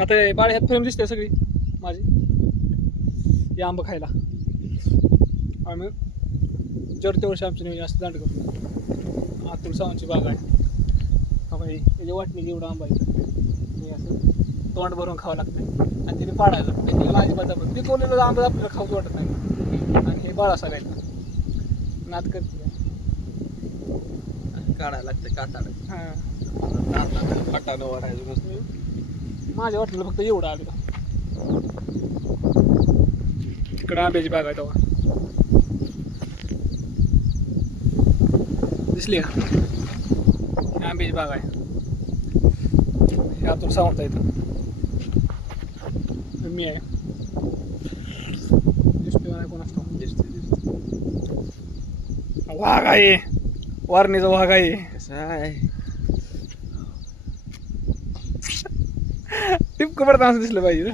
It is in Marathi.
आता बाळ ह्यात फ्रेम दिसते सगळी माझी, हे आंबा खायला. आम्ही जडते वर्षी आमची नाही असं दांड करतो. आतुल सावंतची बाग आहे. त्याच्या वाटणी एवढा आंबा आहे, हे असं तोंड भरून खावं लागतं आणि तिने पाडायचं. त्याची अजिबात आपण पिकवलेलं आंबा आपल्याला खाऊच वाटत नाही. आणि हे बाळ असा राहायचं नाद करते काढायला लागतं काटाड. हां पटानं वाढायचं नसतं. माझ्या वाटलं फक्त एवढं आलं. तिकडं आंब्याची बाग आहे तेव्हा दिसली का? ही आंब्याची बाग आहे. हे आतून सावंत आहे इथं. मी आहे दिसतोय मला कोण असतो. वाघ आहे, वारणीचा वाघ आहे. कसं आहे टिपकं पडताना असं दिसलं पाहिजे.